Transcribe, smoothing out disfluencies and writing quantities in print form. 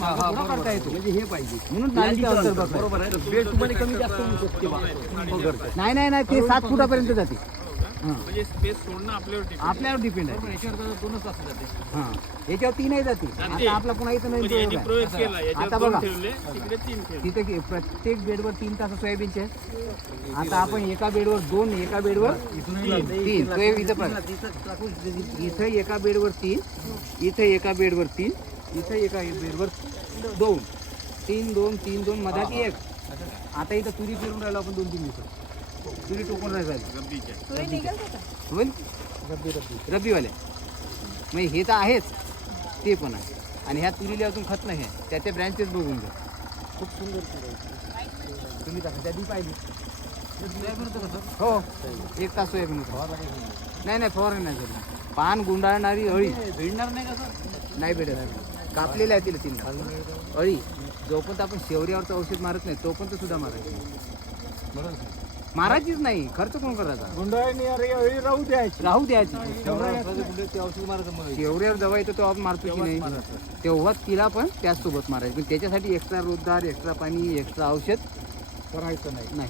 मागं पुढं करता येतो. म्हणजे हे पाहिजे म्हणून नालीचं अंतर बघा. बरोबर आहे. बेड तुम्हाला कमी जास्त होऊ शकते बा. पगडचं. नाही ते 7 फुटापर्यंत जाते. म्हणजे स्पेस सोडणं आपल्यावर डिपेंड आहे. याच्यावर 2च तास जाते. हा याच्यावर 3 जाते. आता आपला पुन्हा इथं नाही यांनी प्रयोग केला आता याच्यावर बघा 2 ठेवले तिकडे 3 ठेवले. तिथे प्रत्येक बेडवर 3 तास सोयाबीनचे आहे. आता आपण एका बेडवर 2 एका बेडवर 3 सोयाबीन इथं एका बेडवर 3 इथं एका बेडवर 3 इथं एका बेडवर 2 3 2 3 2 मधात 1. आता इथं तुरी फिरून राहिलो आपण 2-3 दिवसात. तुरी टोकून राहिली होईल रब्बीवाल्या म्हणजे हे तर आहेच ते पण आहे. आणि ह्या तुरीला अजून खत नाही आहे. त्याचे ब्रँचेस बघून घ्या. खूप सुंदर तुम्ही कसं त्या दी पाहिली हो 1 तास सोयाबीन नाही फवारणी नाही झाली. पान गुंडाळणारी अळी भिडणार नाही का सर? नाही भेटत. कापलेले आहे तिला 3 अळी. जोपर्यंत आपण शेवऱ्यावरचं औषध मारत नाही तोपर्यंत सुद्धा मारायचीच नाही. खर्च कोण करायचा? गुंडाळी राहू द्यायची. औषध मारायचं शेवऱ्यावर दवा येतो तेव्हा आपण मारतो की नाही तेव्हाच तिला पण त्याचसोबत मारायचं. पण त्याच्यासाठी एक्स्ट्रा रोजदार एक्स्ट्रा पाणी एक्स्ट्रा औषध करायचं नाही.